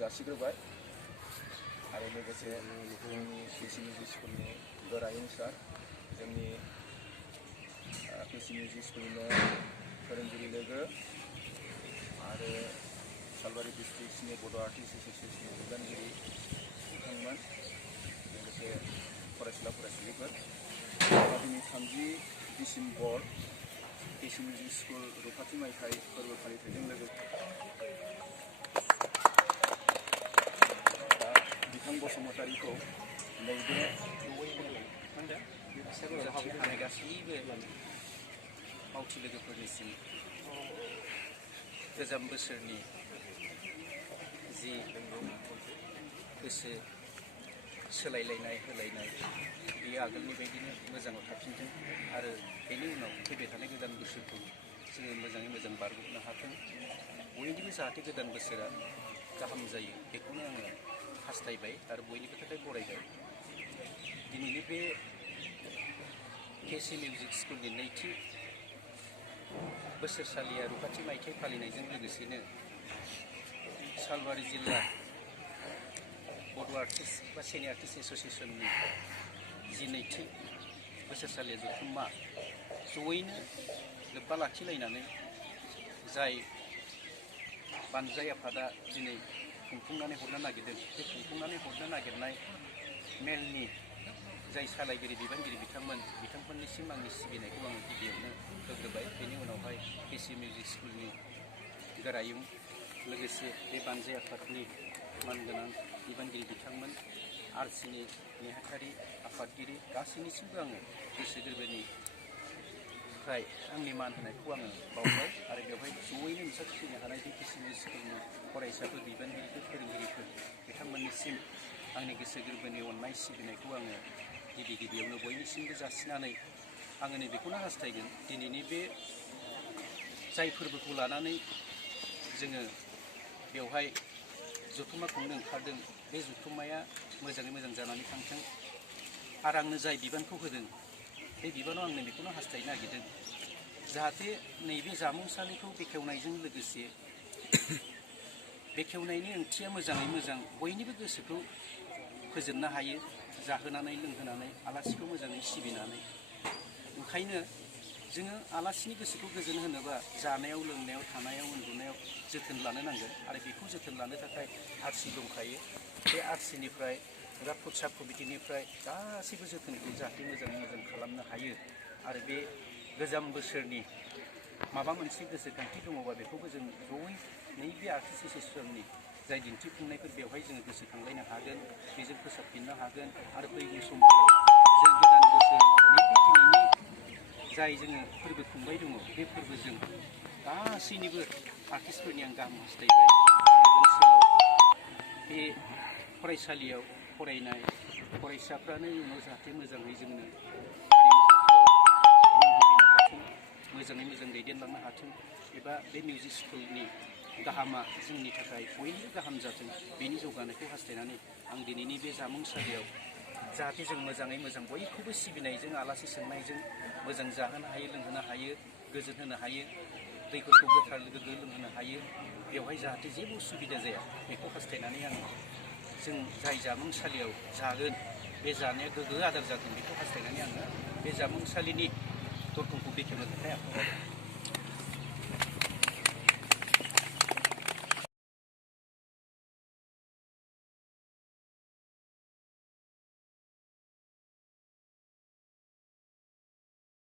जासिग्रोबाय आरो लोगोसे जोंनि पिसि मिउजिक स्कुलनि गोरायुं सार जोंनि पिसि मिउजिक स्कुलनिनो फोरोंगिरि लोगो आरो सालबारि डिस्ट्रिक्टनि बड' आर्टिस्ट एस'सिएशननि बिबानगिरि बिथांमोन लोगोसे फरायसुला फरायसुलिफोर दिनै 30 डिसेम्बर पिसि मिउजिक स्कुल रुपाथि मायथाइ फोरबो फालिथायजों लोगोसे दा बिथां बसुमतारीखौ नैबे थानाय गासैबो मावथि लोगोफोरनिसिम गोजाम बोसोरनि जि गोसो सोलायलायनाय होलायनाय बेयो आगोलनि बायदिनो मोजाङाव थाफिनथों आरो बेनि उनाव फैबाय थानाय गोदान बोसोरखौ जोङो मोजाङै मोजां बारग'नो हाथों बयनिबो जाहाथे गोदान बोसोरा गाहाम जायो बेखौनो आङो हास्थायबाय आरो बयनिबो थाखाय बरायबाय दिनैनि बे पिसि मिउजिक स्कुलनि नैथि बोसोरसालिया रुपाथि मायथाइ फालिनायजों लोगोसेनो सालबारि जिल्ला बड' आर्टिस्ट बा सिनियर आर्टिस्ट एस'सिएशननि जि नैथि बोसोरसालिया जथुम्मा जयैनो लोब्बा लाखिलायनानै जाय बानजाय आफादा दिनै खुंफुंनानै हरनो नागिरदों बे खुंफुंनानै हरनो नागिरनाय मेलनि जाय सालायगिरि बिबानगिरि बिथांमोननिसिम आंनि सिबिनायखौ आङो गिबियावनो होग्रोबाय बेनि उनावहाय पिसि मिउजिक स्कुलनि गोरायुं लोगोसे बे बानजाय आफादनि मानगोनां बिबानगिरि बिथांमोन आरसिनि नेहाथारि आफादगिरि गासैनिसिमबो आङो गोसो गोरबोनिफ्राय आंनि मान होनायखौ आङो बावबाय आरो बेवहाय जयैनो नुजाथिफैनो हानाय बे पिसि मिउजिक स्कुलनि फरायसाफोर बिबानगिरिफोर फोरोंगिरिफोर बिथांमोननिसिम आंनि गोसो गोरबोनि अननाय सिबिनायखौ आङो गिबियावनो बयनिसिमबो जासिनानै आङो नैबेखौनो हास्थायगोन दिनैनि बे जाय फोरबोखौ लानानै जोङो बेवहाय जथुम्मा खुंनो ओंखारदों बे जथुम्माया मोजाङै मोजां जानानै थांथों आरो आंनो जाय बिबानखौ होदों बे बिबानाव आंनो बेखौनो हास्थायनो नागिरदों जाहाथे नैबे जामुंसालिखौ बेखेवनायजों लोगोसे बेखेवनायनि ओंथिया मोजाङै मोजां बयनिबो गोसोखौ फोजोबनो हायो जाहोनानै लोंहोनानै आलासिखौ मोजाङै सिबिनानै ओंखायनो जोङो आलासिनि गोसोखौ गोजोन होनोबा जानायाव लोंनायाव थानायाव उन्दुनायाव जोथोन लानो नांगोन आरो बेखौ जोथोन लानो थाखाय आरसि दंखायो बे आरसिनिफ्राय एबा फुडसाब कमिटिनिफ्राय गासैबो जोथोनखौ जाहाथे मोजाङै मोजां खालामनो हायो आरो बे गोजाम बोसोरनि माबा मोनसे गोसोखांथि दङबा बेखौबो जों जयै नैबे आर्टिस्ट एस'सिएशननि जाय दिन्थिफुंनायफोर बेवहाय जोङो गोसोखांलायनो हागोन बेजों फोसाबफिननो हागोन आरो फैगौ समफोराव जों गोदान बोसोर नैबे दिनैनि जाय जोङो फोरबो खुंबाय दङ बे फोरबोजों गासैनिबो आर्टिस्टफोरनि आं गाहाम हास्थायबाय आरो ओनसोलाव बे फरायसालियाव फरायनाय फरायसाफ्रानो इयुनाव जाहाथे मोजाङै जोंनो हारिमुखौ हाथों मोजाङै मोजां दैदेनलांनो हाथों एबा बे मिउजिक स्कुलनि गाहामा जोंनि थाखाय बयनिबो गाहाम जाथों बेनि जौगानायखौ हास्थायनानै आं दिनैनि बे जामुंसालियाव जाहाथे जों मोजाङै मोजां बयखौबो सिबिनायजों आलासि सोंनायजों मोजां जाहोनो हायो लोंहोनो हायो गोजोन होनो हायो दैफोरखौ गोथार गोग्गो लोंहोनो हायो बेवहाय जाहाथे जेबो उसुबिदा जाया बेखौ हास्थायनानै आं जों जाय जामुंसालियाव जागोन बे जानाया गोग्गो आदार जागोन बेखौ हास्थायनानै आङो बे जामुंसालिनि दरखंखौ बेखेवनो थाखाय आखायाव लादों।